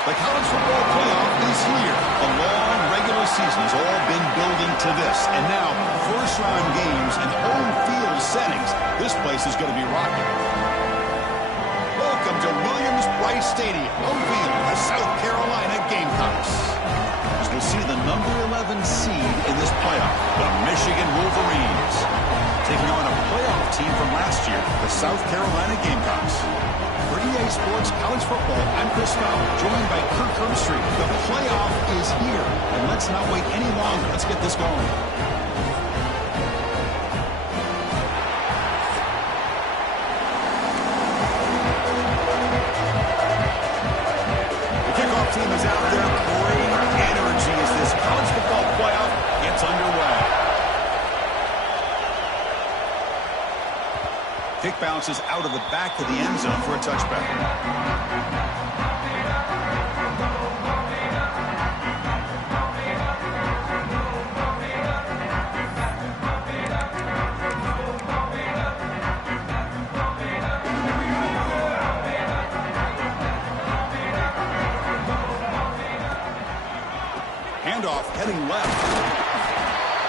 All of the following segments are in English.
The college football playoff is here. A long regular season has all been building to this. And now, first-round games and home field settings. This place is going to be rocking. Welcome to Williams-Brice Stadium, home field of the South Carolina Gamecocks. As we'll see the number 11 seed in this playoff, the Michigan Wolverines, taking on a playoff team from last year, the South Carolina Gamecocks. For EA Sports College Football, I'm Chris Fowler, joined by Kirk Herbstreit. The playoff is here, and let's not wait any longer. Let's get this going. The kickoff team is out there. Great energy as this college football playoff gets underway. Kick bounces out of the back of the end zone for a touchback. Handoff heading left.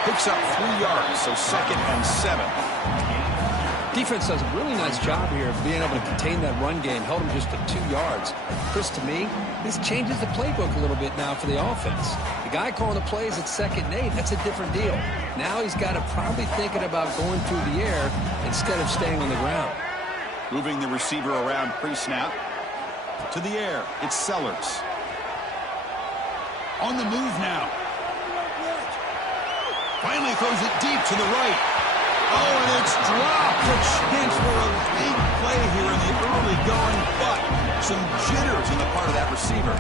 Picks up 3 yards, so 2nd and 7. Defense does a really nice job here of being able to contain that run game. Held him just to 2 yards. Chris, to me, this changes the playbook a little bit now for the offense. The guy calling the plays at 2nd and 8, that's a different deal. Now he's got to probably thinking about going through the air instead of staying on the ground. Moving the receiver around pre-snap. To the air, it's Sellers. On the move now. Finally throws it deep to the right. Oh, and it's dropped. A chance for a big play here in the early going, but some jitters on the part of that receiver.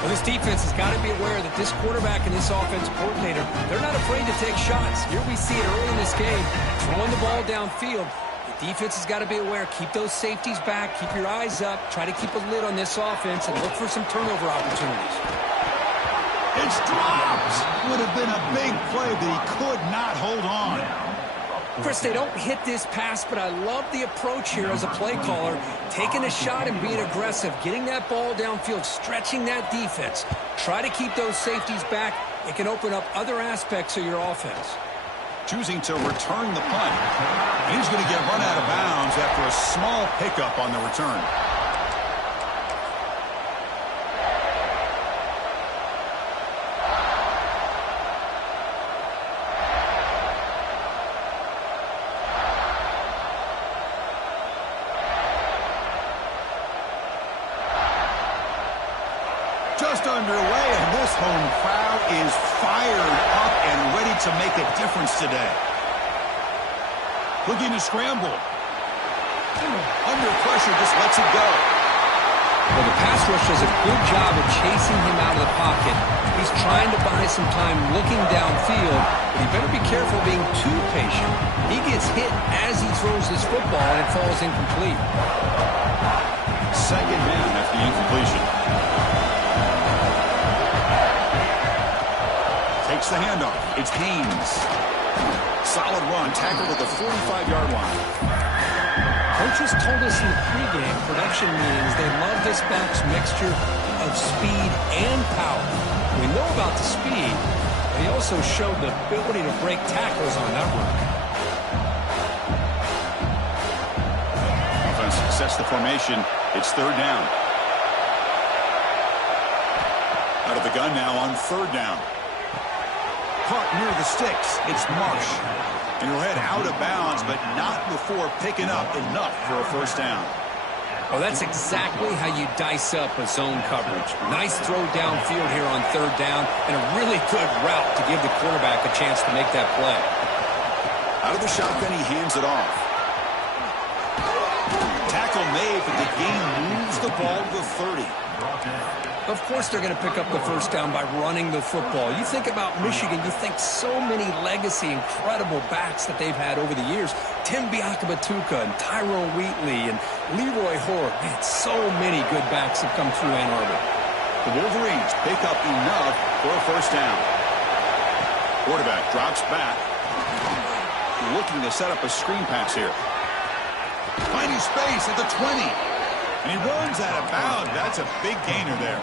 Well, this defense has got to be aware that this quarterback and this offense coordinator, they're not afraid to take shots. Here we see it early in this game, throwing the ball downfield. The defense has got to be aware. Keep those safeties back. Keep your eyes up. Try to keep a lid on this offense and look for some turnover opportunities. It's dropped. Would have been a big play, but he could not hold on. Chris, they don't hit this pass, but I love the approach here as a play caller. Taking a shot and being aggressive, getting that ball downfield, stretching that defense. Try to keep those safeties back. It can open up other aspects of your offense. Choosing to return the punt. And he's going to get run out of bounds after a small pickup on the return. Just underway, and this home crowd is fired up and ready to make a difference today. Looking to scramble. Under pressure, just lets it go. Well, the pass rush does a good job of chasing him out of the pocket. He's trying to buy some time looking downfield, but he better be careful being too patient. He gets hit as he throws this football, and it falls incomplete. 2nd down after the incompletion. Takes the handoff. It's Haynes. Solid run. Tackled at the 45-yard line. Coaches told us in the pregame production meetings they love this back's mixture of speed and power. We know about the speed, but he also showed the ability to break tackles on that run. Offense sets the formation. It's 3rd down. Out of the gun now on 3rd down. Caught near the sticks. It's Marsh. And he'll head out of bounds, but not before picking up enough for a 1st down. Well, that's exactly how you dice up a zone coverage. Nice throw downfield here on 3rd down, and a really good route to give the quarterback a chance to make that play. Out of the shotgun, he hands it off. Tackle made, but the game moves the ball to the 30. Of course they're going to pick up the 1st down by running the football. You think about Michigan, you think so many legacy, incredible backs that they've had over the years. Tim Biakabatuka and Tyrone Wheatley and Leroy Hoare. Man, so many good backs have come through Ann Arbor. The Wolverines pick up enough for a 1st down. Quarterback drops back. Looking to set up a screen pass here. Finding space at the 20. And he runs out of bounds. That's a big gainer there.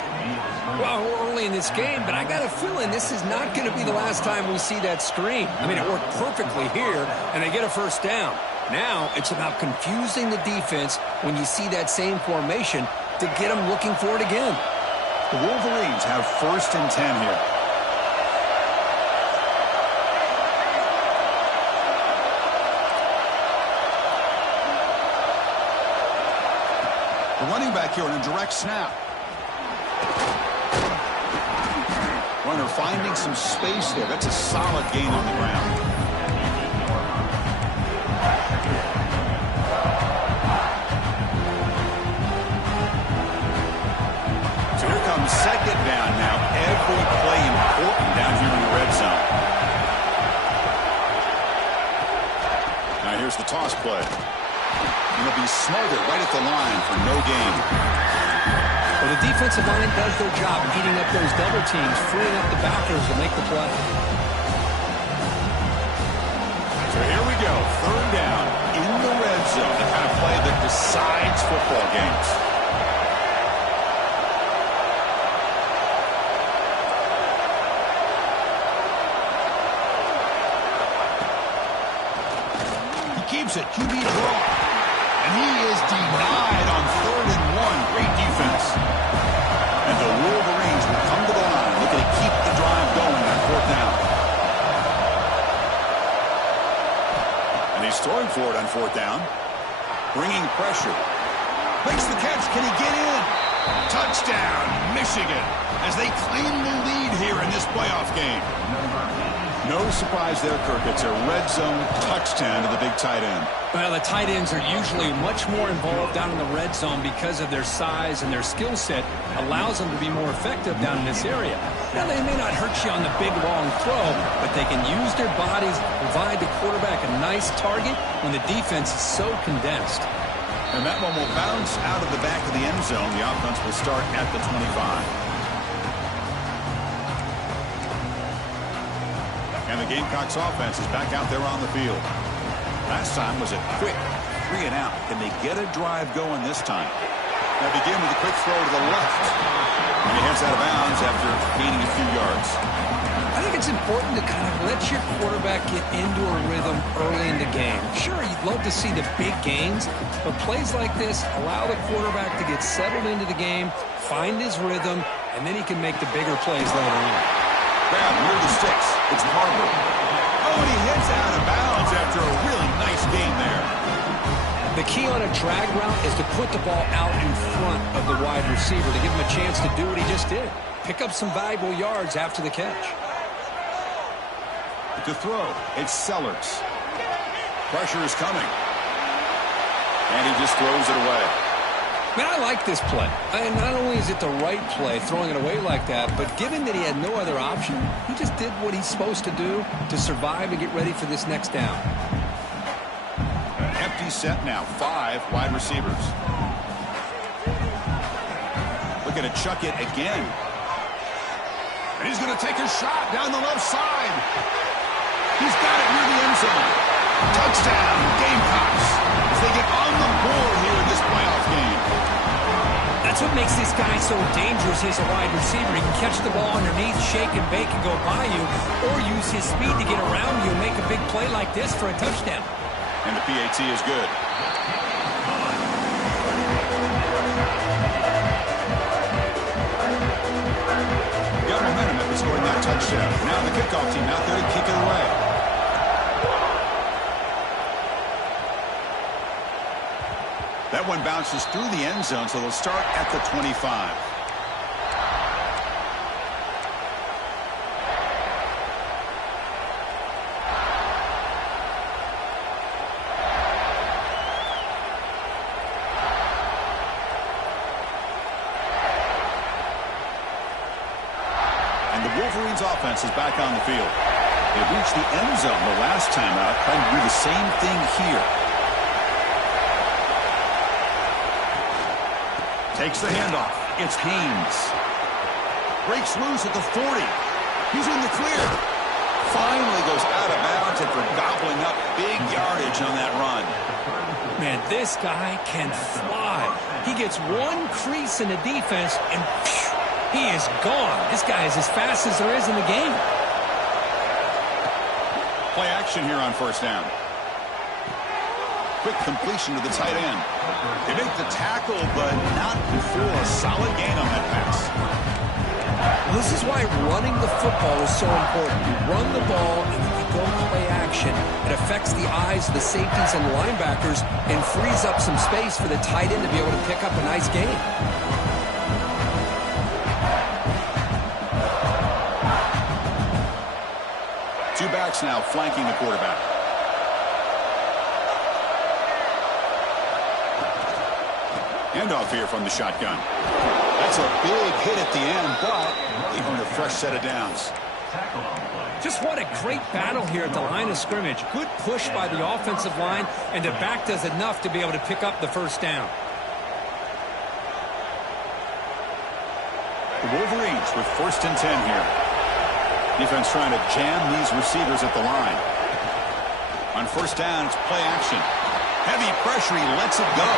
Well, we're early in this game, but I got a feeling this is not going to be the last time we see that screen. I mean, it worked perfectly here, and they get a first down. Now it's about confusing the defense when you see that same formation to get them looking for it again. The Wolverines have 1st and 10 here. The running back here in a direct snap. Runner finding some space there. That's a solid gain on the ground. So here comes 2nd down now. Every play important down here in the red zone. Now here's the toss play. And it'll be smothered right at the line for no gain. Well, the defensive line does their job eating up those double teams, freeing up the backers to make the play. So here we go. 3rd down in the red zone. The kind of play that decides football games. He keeps it. QB draw. And he is denied on 3rd and 1. Great defense. And the Wolverines will come to the line, looking to keep the drive going on 4th down. And he's throwing for it on 4th down. Bringing pressure. Makes the catch. Can he get in? Touchdown, Michigan, as they claim the lead here in this playoff game. No surprise there, Kirk. It's a red zone touchdown to the big tight end. Well, the tight ends are usually much more involved down in the red zone because of their size and their skill set allows them to be more effective down in this area. Now, they may not hurt you on the big, long throw, but they can use their bodies to provide the quarterback a nice target when the defense is so condensed. And that one will bounce out of the back of the end zone. The offense will start at the 25. And the Gamecocks offense is back out there on the field. Last time was a quick 3 and out. Can they get a drive going this time? They begin with a quick throw to the left. And he heads out of bounds after gaining a few yards. I think it's important to kind of let your quarterback get into a rhythm early in the game. Sure, you'd love to see the big gains, but plays like this allow the quarterback to get settled into the game, find his rhythm, and then he can make the bigger plays later on. Grab near the sticks. It's Barber. Oh, and he heads out of bounds after a really nice gain there. The key on a drag route is to put the ball out in front of the wide receiver to give him a chance to do what he just did. Pick up some valuable yards after the catch. To throw, it's Sellers. Pressure is coming. And he just throws it away. Man, I like this play. And not only is it the right play, throwing it away like that, but given that he had no other option, he just did what he's supposed to do to survive and get ready for this next down. Empty set now, 5 wide receivers. Looking to chuck it again. And he's going to take a shot down the left side. He's got it near the end zone. Touchdown, Gamecocks, as they get on the board here in this playoff game. That's what makes this guy so dangerous as a wide receiver. He can catch the ball underneath, shake and bake and go by you, or use his speed to get around you and make a big play like this for a touchdown. And the PAT is good. Got momentum after scoring that touchdown. Now the kickoff team out there to kick it away. That one bounces through the end zone, so they'll start at the 25. And the Wolverines offense is back on the field. They reached the end zone the last time out, trying to do the same thing here. Takes the handoff. It's Haynes. Breaks loose at the 40. He's in the clear. Finally goes out of bounds after gobbling up big yardage on that run. Man, This guy can fly. He gets one crease in the defense, and phew, he is gone. This guy is as fast as there is in the game. Play action here on first down. Quick completion to the tight end. They make the tackle, but not before a solid gain on that pass. This is why running the football is so important. You run the ball, and if you go play action, it affects the eyes of the safeties and the linebackers and frees up some space for the tight end to be able to pick up a nice gain. Two backs now flanking the quarterback. Handoff here from the shotgun. That's a big hit at the end, but even a fresh set of downs. Just what a great battle here at the line of scrimmage. Good push by the offensive line, and the back does enough to be able to pick up the first down. The Wolverines with 1st and 10 here. Defense trying to jam these receivers at the line. On first down, it's play action. Heavy pressure, he lets it go.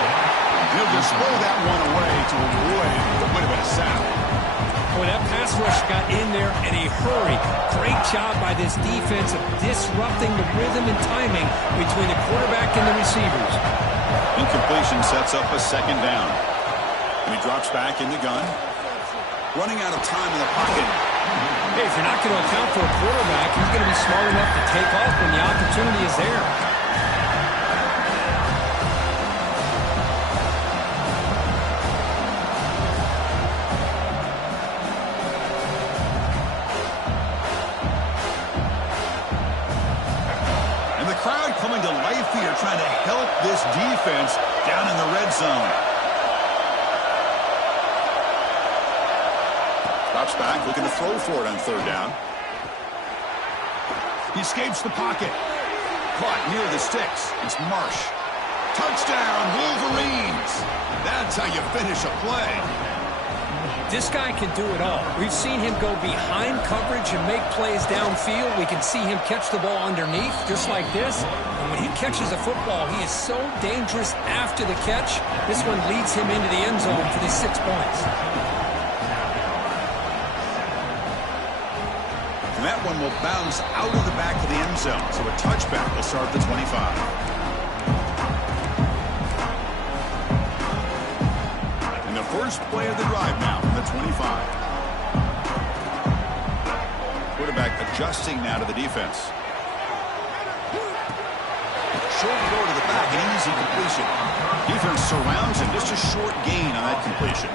He'll just throw that one away to avoid what would have been a sack. Boy, that pass rush got in there in a hurry. Great job by this defense of disrupting the rhythm and timing between the quarterback and the receivers. Incompletion sets up a second down. And he drops back in the gun. Running out of time in the pocket. Hey, if you're not going to account for a quarterback, he's going to be smart enough to take off when the opportunity is there. And the crowd coming to life here, trying to help this defense down in the red zone. Drops back, looking to throw for it on third down. He escapes the pocket. Caught near the sticks. It's Marsh. Touchdown, Wolverines. That's how you finish a play. This guy can do it all. We've seen him go behind coverage and make plays downfield. We can see him catch the ball underneath, just like this. And when he catches a football, he is so dangerous after the catch. This one leads him into the end zone for these 6 points. And that one will bounce out of the back of the end zone. So a touchback will start at the 25. And the first play of the drive now from the 25. Quarterback adjusting now to the defense. Short throw to the back, an easy completion. Defense surrounds him, just a short gain on that completion.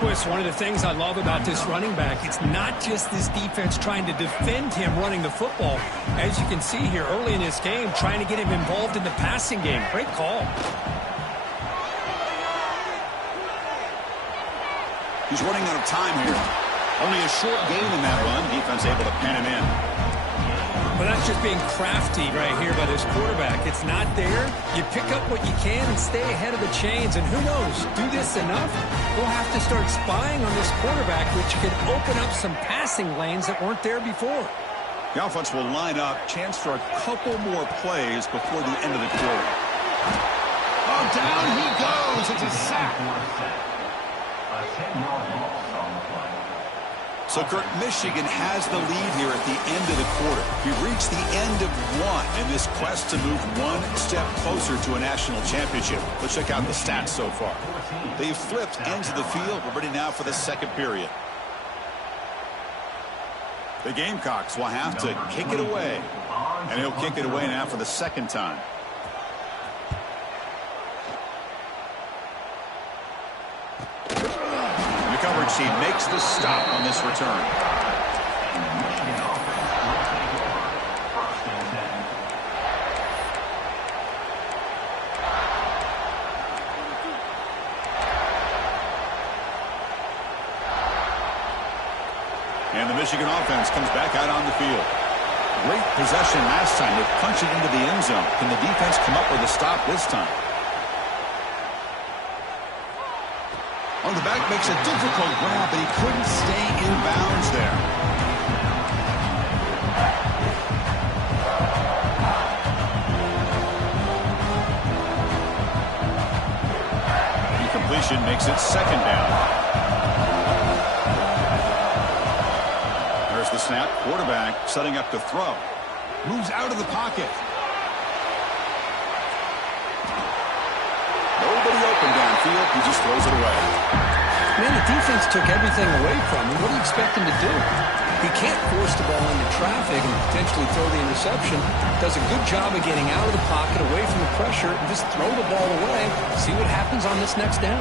Boy, it's one of the things I love about this running back. It's not just this defense trying to defend him running the football. As you can see here early in this game, trying to get him involved in the passing game. Great call. He's running out of time here. Only a short gain in that run. Defense able to pen him in. But that's just being crafty right here by this quarterback. It's not there. You pick up what you can and stay ahead of the chains. And who knows, do this enough, we'll have to start spying on this quarterback, which could open up some passing lanes that weren't there before. The offense will line up. Chance for a couple more plays before the end of the quarter. Oh, down he goes. It's a sack. So, Kurt, Michigan has the lead here at the end of the quarter. We've reached the end of one in this quest to move one step closer to a national championship. Let's check out the stats so far. They've flipped ends of the field. We're ready now for the second period. The Gamecocks will have to kick it away. And he'll kick it away now for the second time. Coverage team makes the stop on this return. And the Michigan offense comes back out on the field. Great possession last time. They punch it into the end zone. Can the defense come up with a stop this time? On the back makes a difficult grab, but he couldn't stay in bounds there. completion makes it second down. There's the snap. Quarterback setting up to throw. Moves out of the pocket. Nobody open downfield. He just throws it away. Man, the defense took everything away from him. What do you expect him to do? He can't force the ball into traffic and potentially throw the interception. Does a good job of getting out of the pocket, away from the pressure, and just throw the ball away. See what happens on this next down.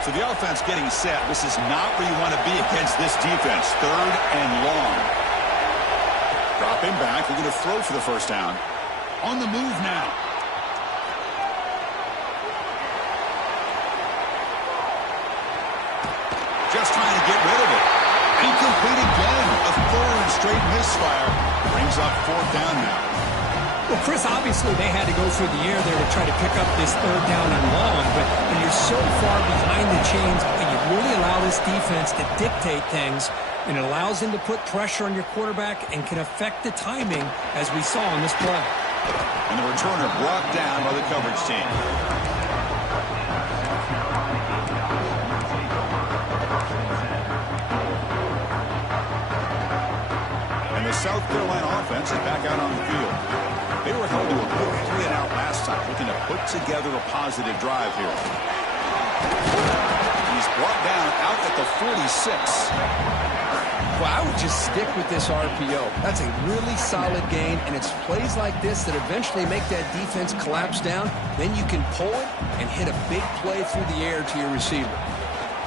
So the offense getting set. This is not where you want to be against this defense. Third and long. Drop him back. We're going to throw for the first down. On the move now. Just trying to get rid of it. Incomplete again. A third straight misfire. Brings up fourth down now. Well, Chris, obviously they had to go through the air there to try to pick up this third down and long, but when you're so far behind the chains and you really allow this defense to dictate things, and it allows them to put pressure on your quarterback and can affect the timing, as we saw on this play. And the returner brought down by the coverage team. And the South Carolina offense is back out on the field. They were held to a quick 3-and-out last time, looking to put together a positive drive here. He's brought down out at the 46. Well, I would just stick with this RPO. That's a really solid gain, and it's plays like this that eventually make that defense collapse down. Then you can pull it and hit a big play through the air to your receiver.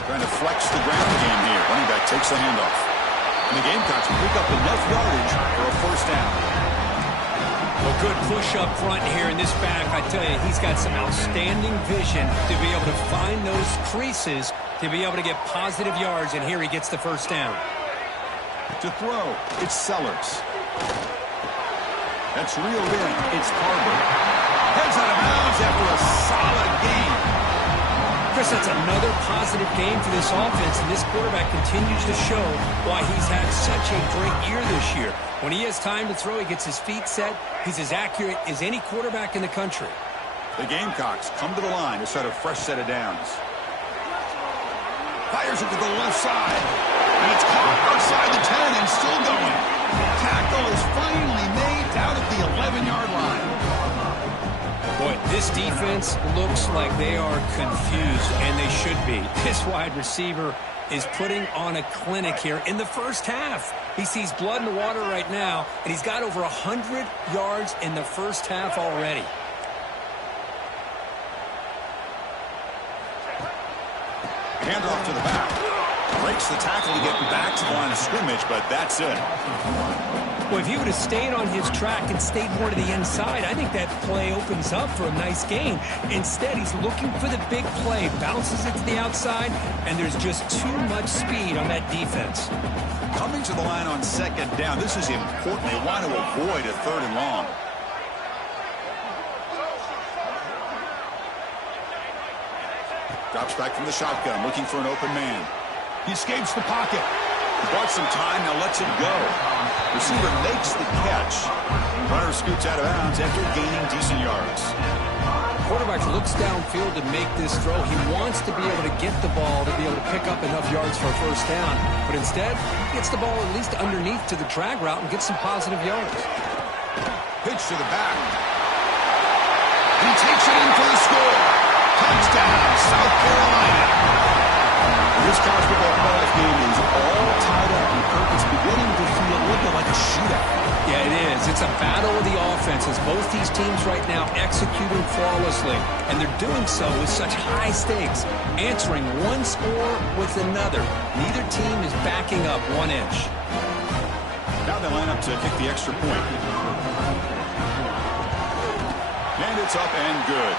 Trying to flex the ground game here. Running back takes the handoff. And the Gamecocks will pick up enough yardage for a first down. Well, good push up front here in this back. I tell you, he's got some outstanding vision to be able to find those creases to be able to get positive yards, and here he gets the first down. To throw, it's Sellers. That's reeled in. It's Carver. Heads out of bounds after a solid game. Chris, that's another positive game for this offense, and this quarterback continues to show why he's had such a great year this year. When he has time to throw, he gets his feet set. He's as accurate as any quarterback in the country. The Gamecocks come to the line to set a fresh set of downs. Fires it to the left side. And it's caught outside the 10 and still going. Tackle is finally made out at the 11-yard line. Boy, this defense looks like they are confused, and they should be. This wide receiver is putting on a clinic here in the first half. He sees blood in the water right now, and he's got over 100 yards in the first half already. Handoff to the back. Breaks the tackle to get back to the line of scrimmage, but that's it. Well, if he would have stayed on his track and stayed more to the inside, I think that play opens up for a nice gain. Instead, he's looking for the big play, bounces it to the outside, and there's just too much speed on that defense. Coming to the line on second down, this is important. They want to avoid a third and long. Drops back from the shotgun, looking for an open man. He escapes the pocket. He bought some time, now lets it go. Receiver makes the catch. Runner scoots out of bounds after gaining decent yards. Quarterback looks downfield to make this throw. He wants to be able to get the ball to be able to pick up enough yards for a first down. But instead, gets the ball at least underneath to the drag route and gets some positive yards. Pitch to the back. He takes it in for the score. Touchdown, South Carolina. This college football playoff game is all tied up, and Kirk is beginning to feel a little like a shootout. Yeah, it is. It's a battle of the offenses. Both these teams right now executing flawlessly, and they're doing so with such high stakes, answering one score with another. Neither team is backing up 1 inch. Now they line up to kick the extra point. And it's up and good.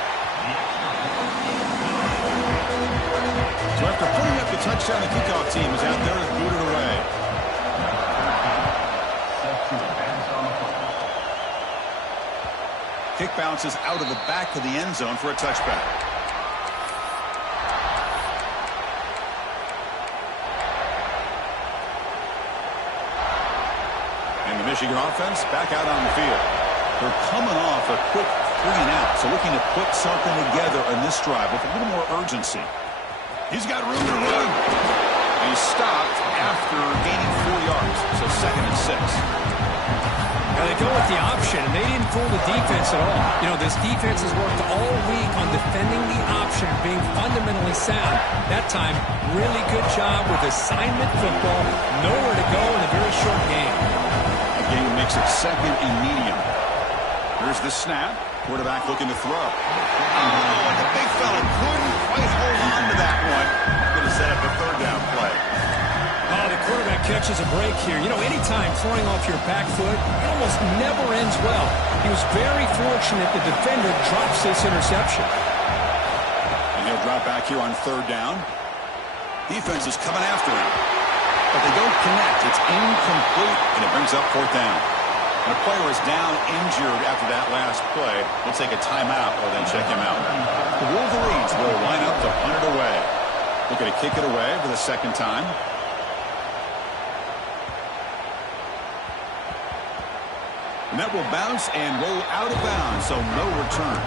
So after putting up the touchdown, the kickoff team is out there to boot it away. Kick bounces out of the back of the end zone for a touchback. And the Michigan offense back out on the field. They're coming off a quick 3-and-out, so looking to put something together in this drive with a little more urgency. He's got room to run. And he's stopped after gaining 4 yards, so 2nd and 6. Now they go with the option, and they didn't fool the defense at all. You know, this defense has worked all week on defending the option, being fundamentally sound. That time, really good job with assignment football. Nowhere to go in a very short game. The game makes it 2nd and medium. Here's the snap. Quarterback looking to throw. Oh, and the big fella couldn't quite hold on to that one. Going to set up a 3rd down play. Oh, the quarterback catches a break here. You know, anytime throwing off your back foot, it almost never ends well. He was very fortunate the defender drops this interception. And he'll drop back here on 3rd down. Defense is coming after him. But they don't connect. It's incomplete, and it brings up 4th down. And a player is down injured after that last play. We'll take a timeout or then check him out. The Wolverines will line up to punt it away. Looking to kick it away for the 2nd time. And that will bounce and roll out of bounds, so no return.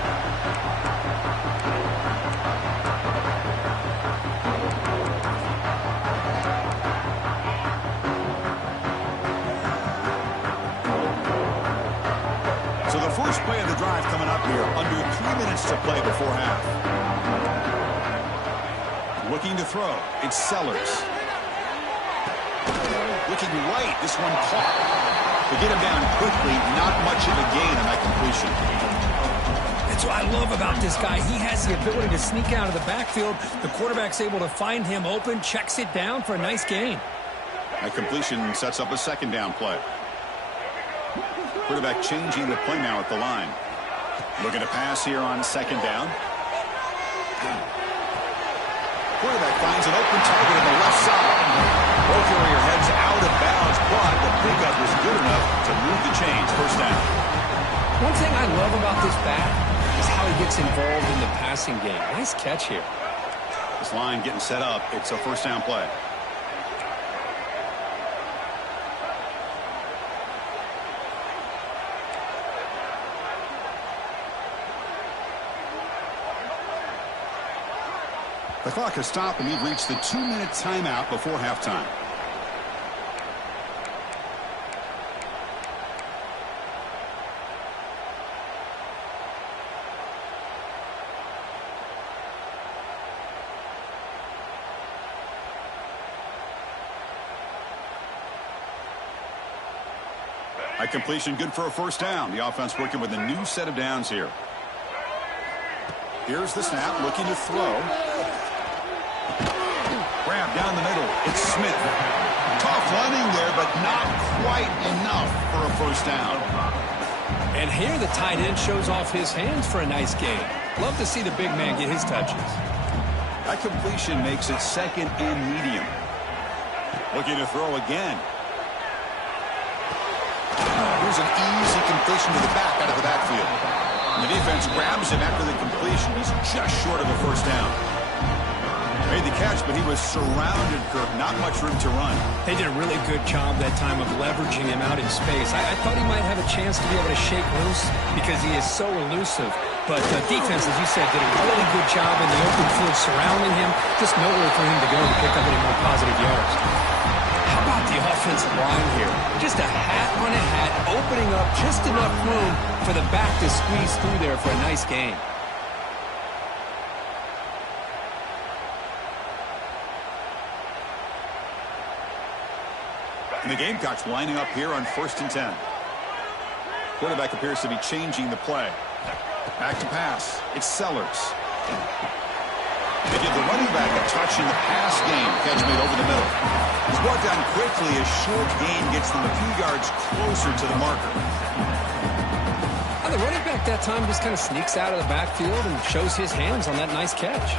So the first play of the drive coming up here, under 3 minutes to play before half. Looking to throw, it's Sellers. Looking right, this one caught. To get him down quickly, not much of a gain on that completion. That's what I love about this guy. He has the ability to sneak out of the backfield. The quarterback's able to find him open, checks it down for a nice gain. That completion sets up a 2nd down play. Quarterback changing the play now at the line. Looking to pass here on 2nd down. Quarterback finds an open target on the left side. Ball carrier heads out of bounds, but the pickup was good enough to move the chains. 1st down. One thing I love about this back is how he gets involved in the passing game. Nice catch here. This line getting set up. It's a 1st down play. The clock has stopped, and we've reached the 2-minute timeout before halftime. That completion good for a 1st down. The offense working with a new set of downs here. Here's the snap, looking to throw. Grab down the middle. It's Smith. Tough running there, but not quite enough for a 1st down. And here the tight end shows off his hands for a nice gain. Love to see the big man get his touches. That completion makes it 2nd and medium. Looking to throw again. Here's an easy completion to the back out of the backfield. And the defense grabs him after the completion. He's just short of a 1st down. Made the catch, but he was surrounded, Kirk. Not much room to run. They did a really good job that time of leveraging him out in space. I thought he might have a chance to be able to shake loose because he is so elusive. But the defense, as you said, did a really good job in the open field surrounding him. Just nowhere for him to go to pick up any more positive yards. How about the offensive line here? Just a hat on a hat, opening up just enough room for the back to squeeze through there for a nice gain. And the Gamecocks lining up here on 1st and 10. Quarterback appears to be changing the play. Back to pass. It's Sellers. They give the running back a touch in the pass game. Catch made over the middle. He's brought down quickly. A short gain gets them a few yards closer to the marker. And the running back that time just kind of sneaks out of the backfield and shows his hands on that nice catch.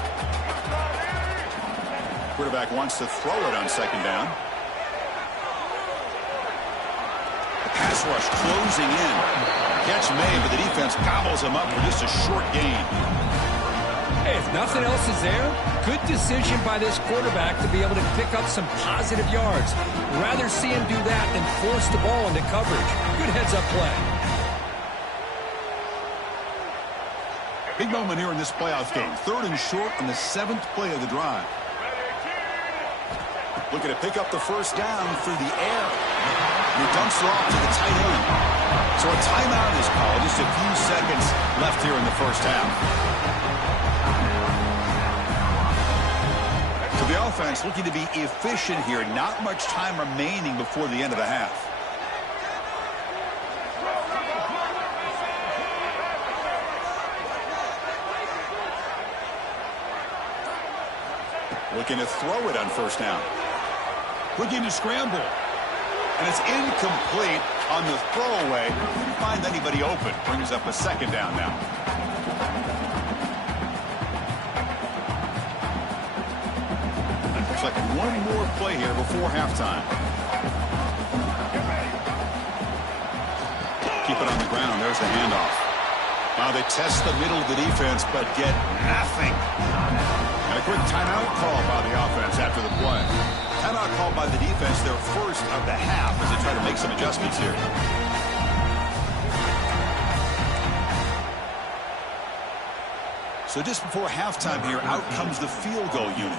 Quarterback wants to throw it on 2nd down. The pass rush closing in. Catch made, but the defense gobbles him up for just a short gain. Hey, if nothing else is there, good decision by this quarterback to be able to pick up some positive yards. Rather see him do that than force the ball into coverage. Good heads-up play. Big moment here in this playoff game. 3rd and short on the 7th play of the drive. Looking to pick up the first down through the air. And he dumps it off to the tight end. So a timeout is called. Just a few seconds left here in the first half. So the offense looking to be efficient here. Not much time remaining before the end of the half. Looking to throw it on first down. Looking to scramble. And it's incomplete on the throwaway. Couldn't find anybody open. Brings up a second down now. And looks like one more play here before halftime. Keep it on the ground. There's the handoff. Now they test the middle of the defense, but get nothing. And a quick timeout call by the offense after the play. Timeout called by the defense, their first of the half, as they try to make some adjustments here. So just before halftime here, out comes the field goal unit.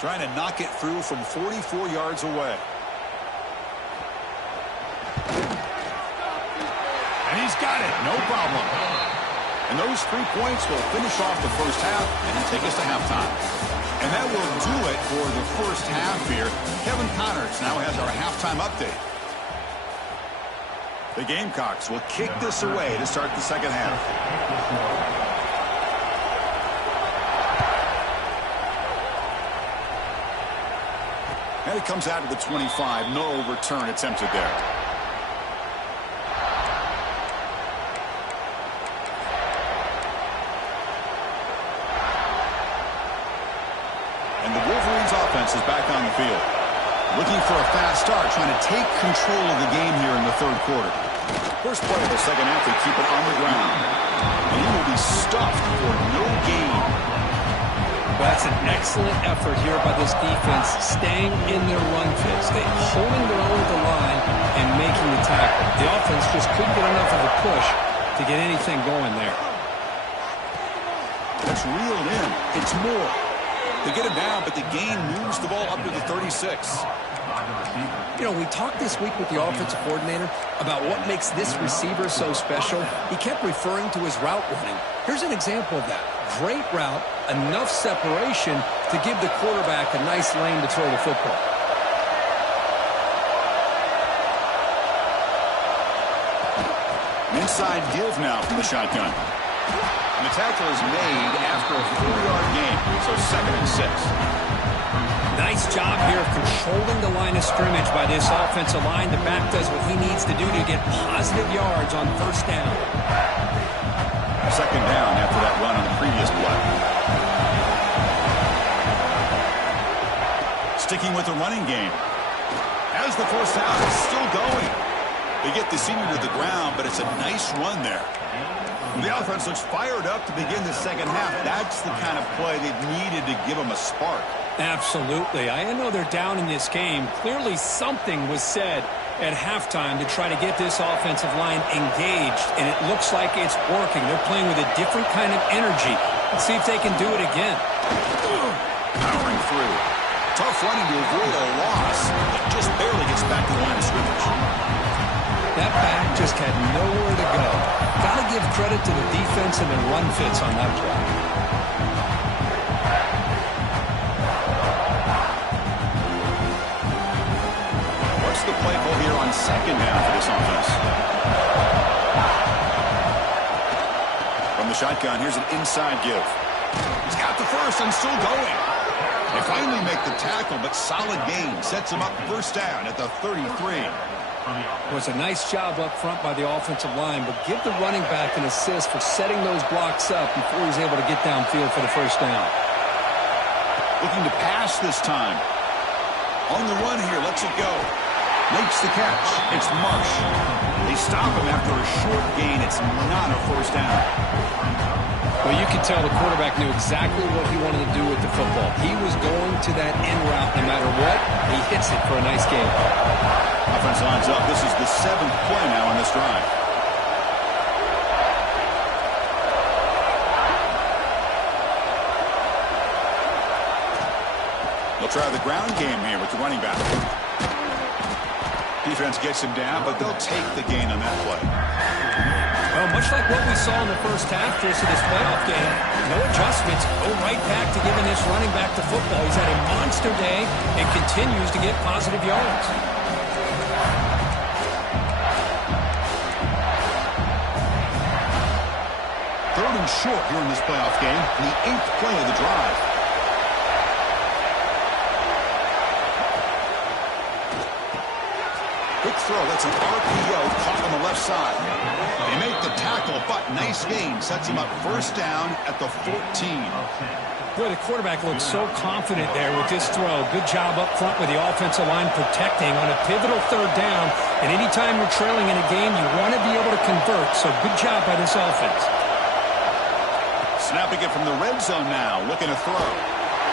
Trying to knock it through from 44 yards away. And he's got it, no problem. And those 3 points will finish off the first half and take us to halftime. And that will do it for the first half here. Kevin Connors now has our halftime update. The Gamecocks will kick this away to start the second half. And it comes out to the 25. No return attempted there. Is back on the field. Looking for a fast start, trying to take control of the game here in the 3rd quarter. First play of the second half, they keep it on the ground. And he will be stuffed for no gain. That's an excellent effort here by this defense, staying in their run fits. They holding their own at the line and making the tackle. The offense just couldn't get enough of a push to get anything going there. It's reeled in. It's more. They get him down, but the gain moves the ball up to the 36. You know, we talked this week with the offensive coordinator about what makes this receiver so special. He kept referring to his route running. Here's an example of that. Great route, enough separation to give the quarterback a nice lane to throw the football. Inside give now from the shotgun. And the tackle is made after a 4-yard gain, so 2nd and 6. Nice job here of controlling the line of scrimmage by this offensive line. The back does what he needs to do to get positive yards on first down. Second down after that run on the previous play. Sticking with the running game. As the first down is still going. They get the senior to the ground, but it's a nice run there. The offense looks fired up to begin the second half. That's the kind of play they've needed to give them a spark. Absolutely. I know they're down in this game. Clearly something was said at halftime to try to get this offensive line engaged, and it looks like it's working. They're playing with a different kind of energy. Let's see if they can do it again. Powering through. Tough running to avoid a loss. It just barely gets back to the line of scrimmage. That back just had nowhere to go. Got to give credit to the defense and their run fits on that play. What's the play call here on second down for this offense? From the shotgun, here's an inside give. He's got the first and still going. They finally make the tackle, but solid gain. Sets him up first down at the 33. It was a nice job up front by the offensive line, but give the running back an assist for setting those blocks up before he's able to get downfield for the first down. Looking to pass this time. On the run here, lets it go. Makes the catch. It's Marsh. They stop him after a short gain. It's not a first down. Well, you could tell the quarterback knew exactly what he wanted to do with the football. He was going to that end route no matter what. He hits it for a nice gain. Offense lines up. This is the 7th play now on this drive. They'll try the ground game here with the running back. Defense gets him down, but they'll take the gain on that play. Well, much like what we saw in the first half, Chris, of this playoff game, no adjustments, go right back to giving this running back to football. He's had a monster day and continues to get positive yards. Third and short here in this playoff game, the 8th play of the drive. Quick throw, that's an RPO caught on the left side. They make the tackle, but nice gain. Sets him up first down at the 14. Boy, the quarterback looks so confident there with this throw. Good job up front with the offensive line protecting on a pivotal third down. And anytime you're trailing in a game, you want to be able to convert. So good job by this offense. Snapping it from the red zone now, looking to throw.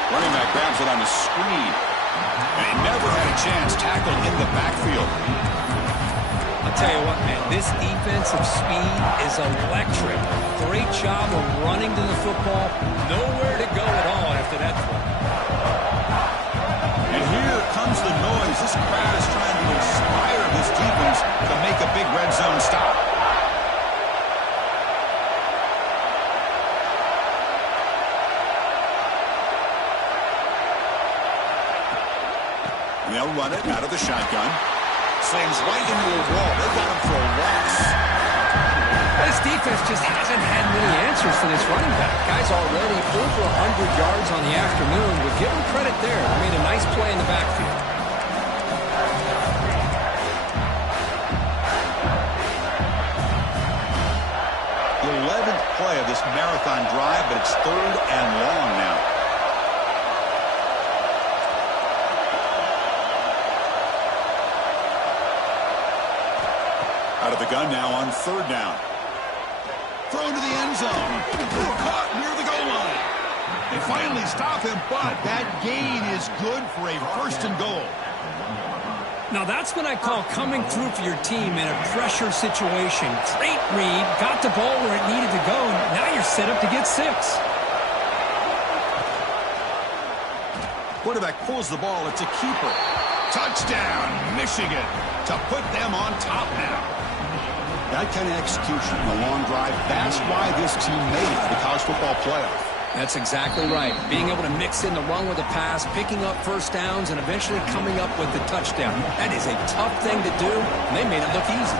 Running back grabs it on the screen. And he never had a chance, tackled in the backfield. I'll tell you what, man, this defensive speed is electric. Great job of running to the football. Nowhere to go at all after that throw. And here comes the noise. This crowd is trying to inspire this defense to make a big red zone stop. They'll run it out of the shotgun. Slams right into the wall. They got him for a loss. This defense just hasn't had many answers for this running back. Guy's already over 100 yards on the afternoon. We'll give him credit there. He made a nice play in the backfield. The 11th play of this marathon drive, but it's third and long now. Out of the gun now on third down. Throw to the end zone. Caught near the goal line. They finally stop him, but that gain is good for a first and goal. Now that's what I call coming through for your team in a pressure situation. Great read, got the ball where it needed to go, and now you're set up to get 6. Quarterback pulls the ball. It's a keeper. Touchdown, Michigan, to put them on top now. That kind of execution in a long drive, that's why this team made it for the college football playoff. That's exactly right. Being able to mix in the run with the pass, picking up first downs, and eventually coming up with the touchdown. That is a tough thing to do, and they made it look easy.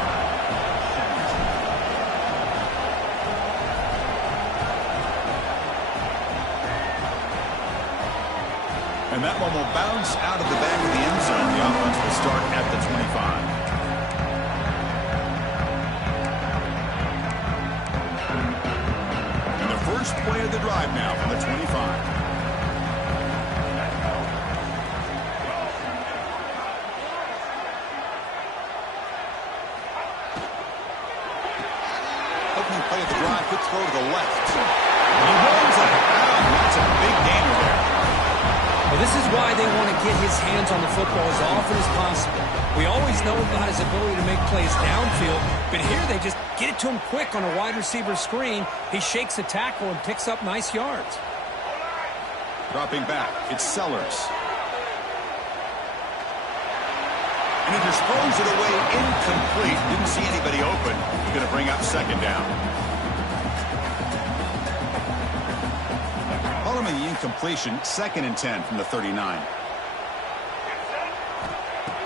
And that one will bounce out of the back of the end zone. The offense will start at the 25. First play of the drive now from the 25. Opening play of the drive, quick throw to the left. He runs out of bounds. That's a big gainer there. Well, this is why they want to get his hands on the football as often as possible. We always know about his ability to make plays downfield, but here they just get it to him quick on a wide receiver screen. He shakes the tackle and picks up nice yards. Dropping back, it's Sellers. And he just throws it away incomplete. Didn't see anybody open. He's going to bring up second down. Following the incompletion, 2nd and 10 from the 39.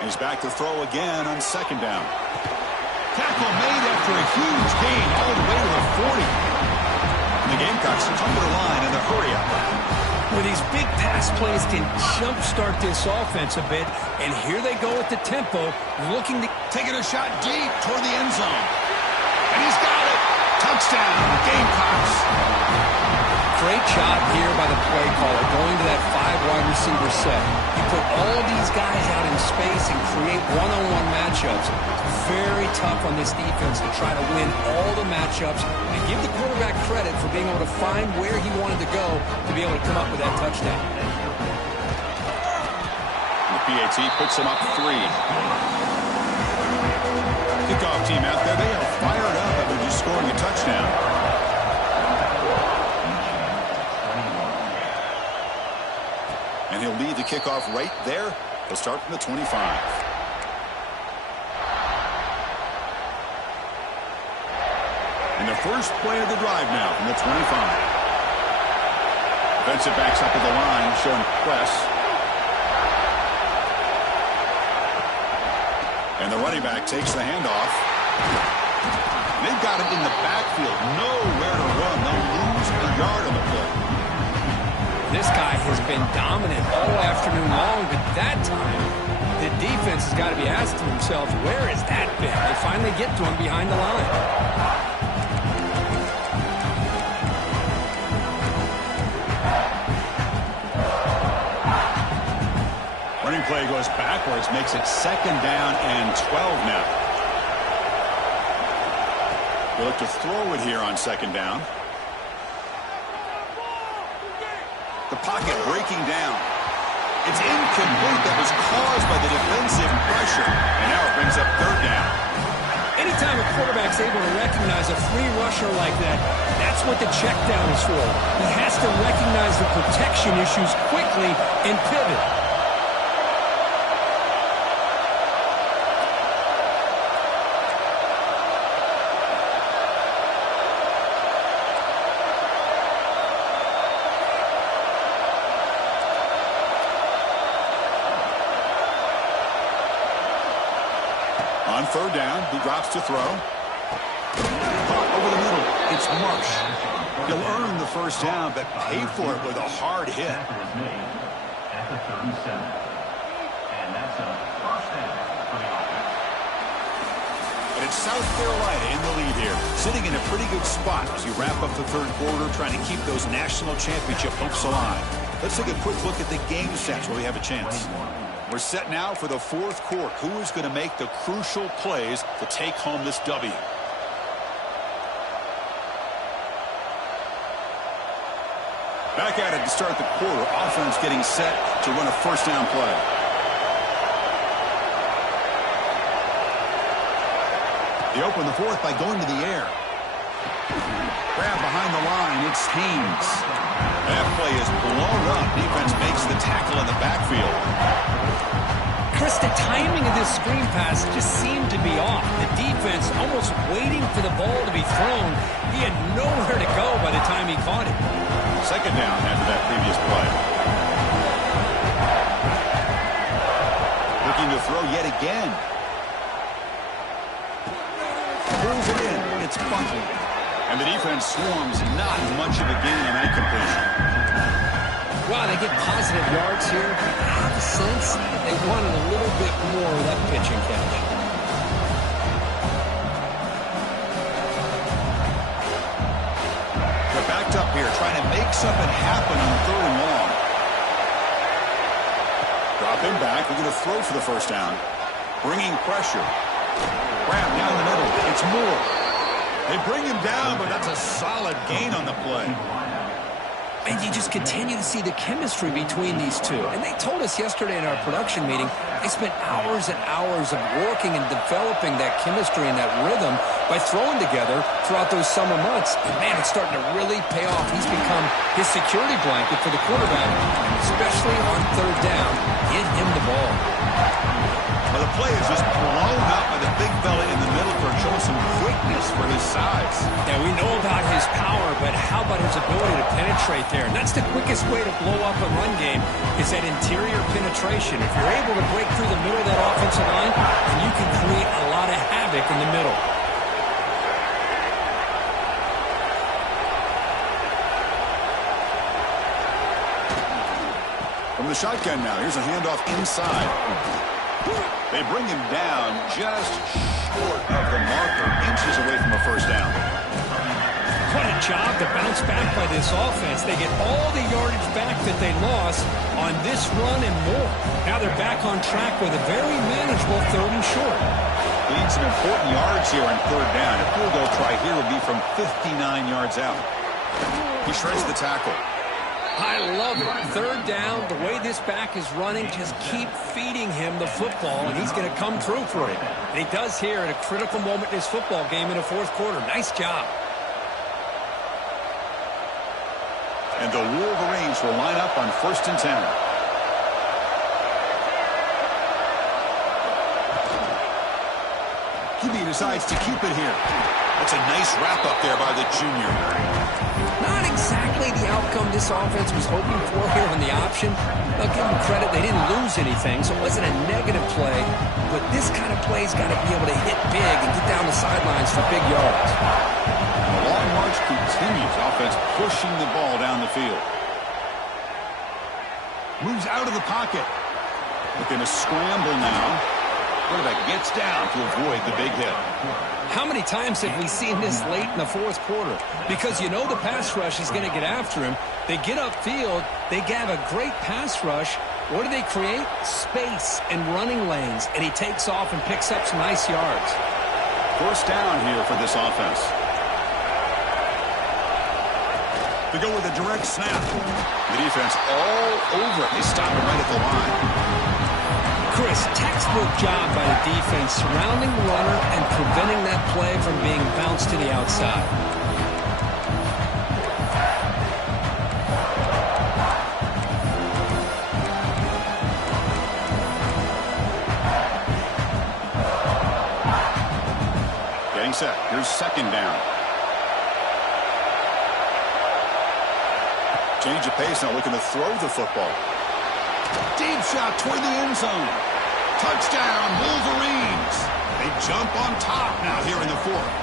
He's back to throw again on second down. Tackle made after a huge gain all the way to the 40. And the Gamecocks come to the line in a hurry-up. Well, these big pass plays can jumpstart this offense a bit, and here they go with the tempo, looking to... Taking a shot deep toward the end zone. And he's got it. Touchdown, Gamecocks. Great job here by the play caller, going to that 5 wide receiver set. You put all these guys out in space and create one-on-one matchups. It's very tough on this defense to try to win all the matchups and give the quarterback credit for being able to find where he wanted to go to be able to come up with that touchdown. The PAT puts him up 3. Kickoff team out there, they are fired up after just scoring a touchdown. And he'll lead the kickoff right there. They'll start from the 25. And the first play of the drive now from the 25. Defensive backs up at the line, showing press. And the running back takes the handoff. They've got it in the backfield. Nowhere to run. They'll lose a yard on the play. This guy has been dominant all afternoon long, but that time, the defense has got to be asking themselves, where has that been? They finally get to him behind the line. Running play goes backwards, makes it 2nd down and 12 now. They look to throw it here on 2nd down. The pocket breaking down. It's incomplete. That was caused by the defensive pressure. And now it brings up 3rd down. Anytime a quarterback's able to recognize a free rusher like that, that's what the check down is for. He has to recognize the protection issues quickly and pivot. On 3rd down, he drops to throw. Over the middle, it's Marsh. He'll earn the 1st down, but pay for it with a hard hit. At the 37. And that's a 1st down for the offense. And it's South Carolina in the lead here, sitting in a pretty good spot as you wrap up the 3rd quarter, trying to keep those national championship hopes alive. Let's take a quick look at the game stats where we have a chance. We're set now for the 4th quarter. Who is going to make the crucial plays to take home this W? Back at it to start the quarter. Offense getting set to run a 1st down play. They open the 4th by going to the air. Grab behind the line. It's Haynes. That play is blown up. Defense makes the tackle in the backfield. Chris, the timing of this screen pass just seemed to be off. The defense almost waiting for the ball to be thrown. He had nowhere to go by the time he caught it. 2nd down after that previous play. Looking to throw yet again. Pulls it in. It's Buckley. And the defense swarms. Not much of a gain on that completion. Wow, they get positive yards here. I have a sense that they wanted a little bit more of that pitch and catch. They're backed up here, trying to make something happen on 3rd and long. Drop him back. We're going to throw for the 1st down. Bringing pressure. Grab down the middle. It's Moore. They bring him down, but that's a solid gain on the play. And you just continue to see the chemistry between these two. And they told us yesterday in our production meeting, they spent hours and hours of working and developing that chemistry and that rhythm by throwing together throughout those summer months. And, man, it's starting to really pay off. He's become his security blanket for the quarterback, especially on 3rd down. Get him the ball. Well, the play is just blown up by the big fella in the middle for showing some quickness for his size. Yeah, we know about his power, but how about his ability to penetrate there? And that's the quickest way to blow up a run game is that interior penetration. If you're able to break through the middle of that offensive line, then you can create a lot of havoc in the middle. From the shotgun now, here's a handoff inside. They bring him down just short of the marker, inches away from a 1st down. What a job to bounce back by this offense. They get all the yardage back that they lost on this run and more. Now they're back on track with a very manageable 3rd and short. Need some important yards here on 3rd down. A field goal try here would be from 59 yards out. He shreds the tackle. I love it. 3rd down, the way this back is running, just keep feeding him the football, and he's going to come through for it. And he does here at a critical moment in his football game in the 4th quarter. Nice job. And the Wolverines will line up on 1st and 10. QB decides to keep it here. That's a nice wrap-up there by the junior. Not exactly the outcome this offense was hoping for here on the option. I'll give them credit, they didn't lose anything, so it wasn't a negative play. But this kind of play's got to be able to hit big and get down the sidelines for big yards. The long march continues. Offense pushing the ball down the field. Moves out of the pocket. Looking to scramble now. Quarterback gets down to avoid the big hit. How many times have we seen this late in the fourth quarter? Because you know the pass rush is going to get after him. They get upfield. They have a great pass rush. What do they create? Space and running lanes. And he takes off and picks up some nice yards. First down here for this offense. They go with a direct snap. The defense all over it. They stop it right at the line. Chris, textbook job by the defense surrounding the runner and preventing that play from being bounced to the outside. Getting set. Here's second down. Change of pace now, looking to throw the football. Deep shot toward the end zone. Touchdown, Wolverines. They jump on top now here in the fourth.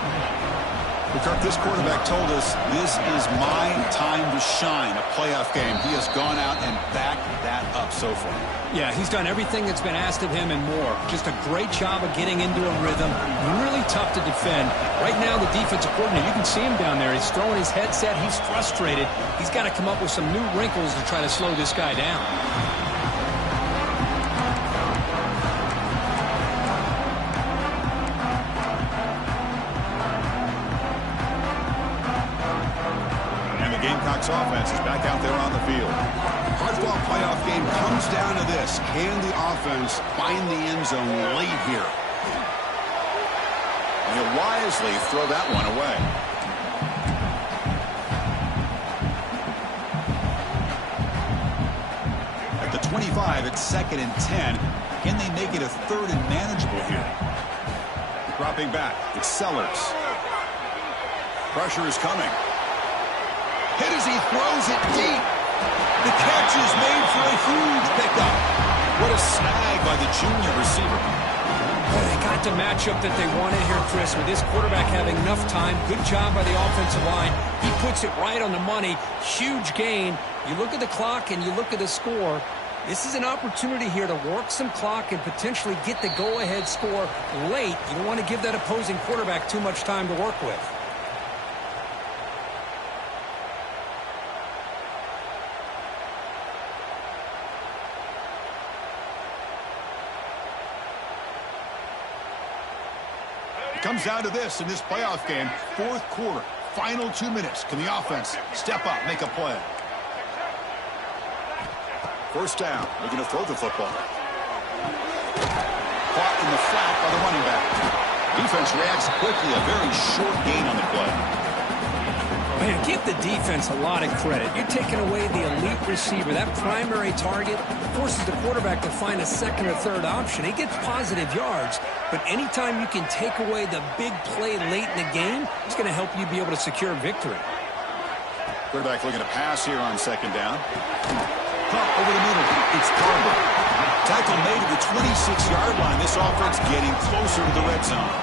Kirk, this quarterback told us this is my time to shine, a playoff game. He has gone out and backed that up so far. Yeah, he's done everything that's been asked of him and more. Just a great job of getting into a rhythm. Really tough to defend. Right now, the defensive coordinator, you can see him down there. He's throwing his headset. He's frustrated. He's got to come up with some new wrinkles to try to slow this guy down. Gamecocks offense is back out there on the field. Hardball playoff game comes down to this. Can the offense find the end zone late here? And he'll wisely throw that one away. At the 25, it's 2nd and 10. Can they make it a 3rd and manageable here? Dropping back, it's Sellers. Pressure is coming. Hit as he throws it deep. The catch is made for a huge pickup. What a snag by the junior receiver. Well, they got the matchup that they wanted here, Chris, with this quarterback having enough time. Good job by the offensive line. He puts it right on the money. Huge gain. You look at the clock and you look at the score. This is an opportunity here to work some clock and potentially get the go-ahead score late. You don't want to give that opposing quarterback too much time to work with. Comes down to this in this playoff game. Fourth quarter, final 2 minutes. Can the offense step up, make a play? First down, looking to throw the football. Caught in the flat by the running back. Defense reacts quickly, a very short gain on the play. Man, give the defense a lot of credit. You're taking away the elite receiver. That primary target forces the quarterback to find a second or third option. He gets positive yards, but anytime you can take away the big play late in the game, it's going to help you be able to secure victory. Quarterback looking to pass here on second down. Caught over the middle. It's Carver. Tackle made at the 26-yard line. This offense getting closer to the red zone.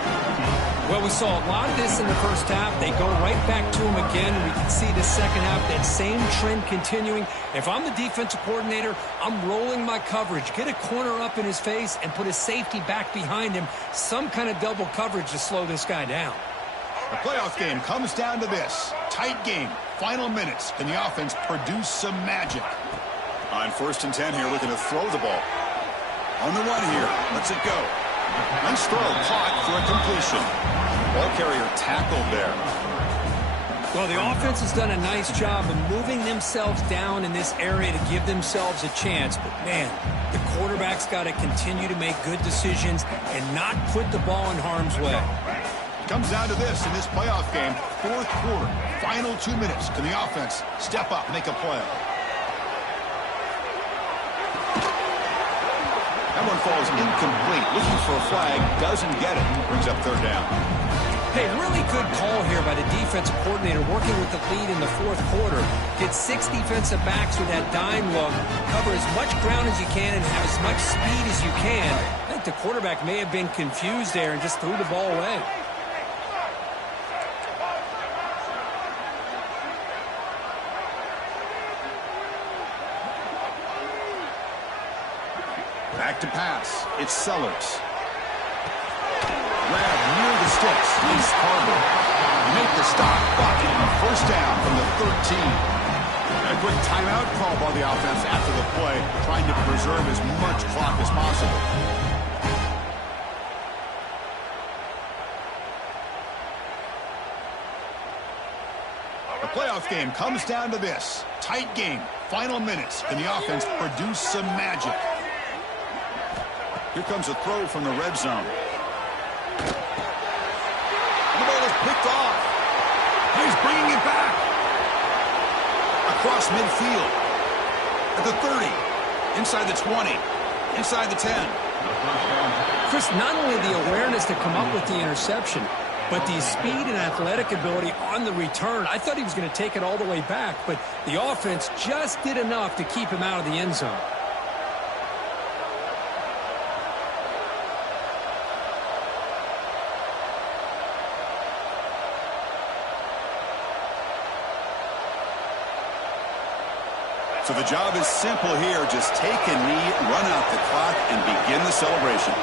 Well, we saw a lot of this in the first half. They go right back to him again. We can see the second half, that same trend continuing. If I'm the defensive coordinator, I'm rolling my coverage. Get a corner up in his face and put a safety back behind him. Some kind of double coverage to slow this guy down. The playoff game comes down to this. Tight game. Final minutes. Can the offense produce some magic? On 1st and 10 here, looking to throw the ball. On the run here. Let's it go. Nice throw, caught for a completion. Ball carrier tackled there. Well, the offense has done a nice job of moving themselves down in this area to give themselves a chance. But, man, the quarterback's got to continue to make good decisions and not put the ball in harm's way. Comes down to this in this playoff game. Fourth quarter, final 2 minutes. Can the offense step up, make a play? That one falls incomplete. Looking for a flag, doesn't get it. Brings up third down. Hey, really good call here by the defensive coordinator working with the lead in the fourth quarter. Get 6 defensive backs with that dime look. Cover as much ground as you can and have as much speed as you can. I think the quarterback may have been confused there and just threw the ball away. Back to pass. It's Sellers. Grab near the sticks. He's Carter. Make the stop. Bucket. First down from the 13. A quick timeout call by the offense after the play, trying to preserve as much clock as possible. The playoff game comes down to this. Tight game. Final minutes. Can the offense produce some magic? Here comes a throw from the red zone. The ball is picked off. He's bringing it back. Across midfield. At the 30. Inside the 20. Inside the 10. Chris, not only the awareness to come up with the interception, but the speed and athletic ability on the return. I thought he was going to take it all the way back, but the offense just did enough to keep him out of the end zone. So the job is simple here. Just take a knee, run out the clock, and begin the celebration.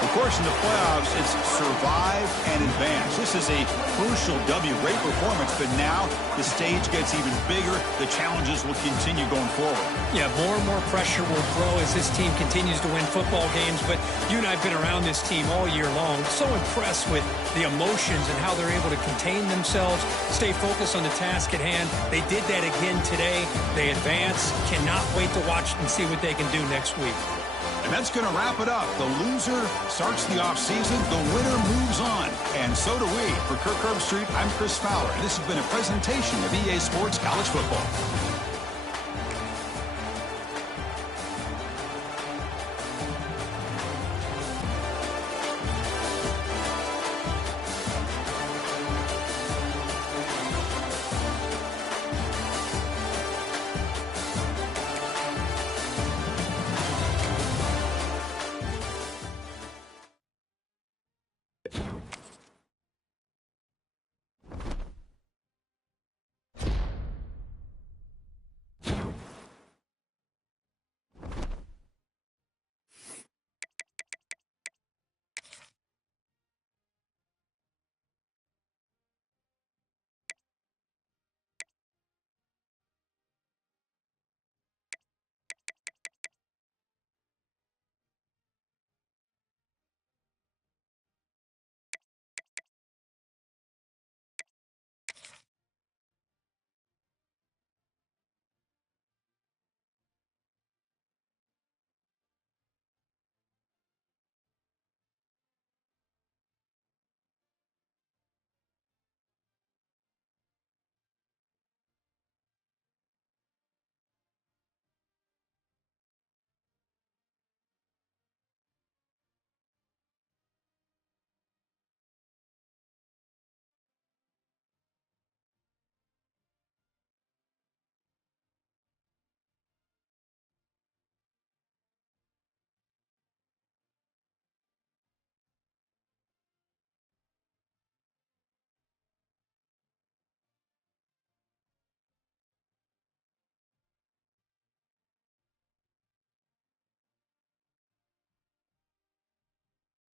Of course, in the playoffs, it's survive and advance. This is a crucial W. Great performance, but now the stage gets even bigger. The challenges will continue going forward. Yeah, more and more pressure will grow as this team continues to win football games, but you and I have been around this team all year long. So impressed with the emotions and how they're able to contain themselves, stay focused on the task at hand. They did that again today. They advance. Cannot wait to watch and see what they can do next week. And that's going to wrap it up. The loser starts the offseason. The winner moves on. And so do we. For Kirk Herbstreit, I'm Chris Fowler. This has been a presentation of EA Sports College Football.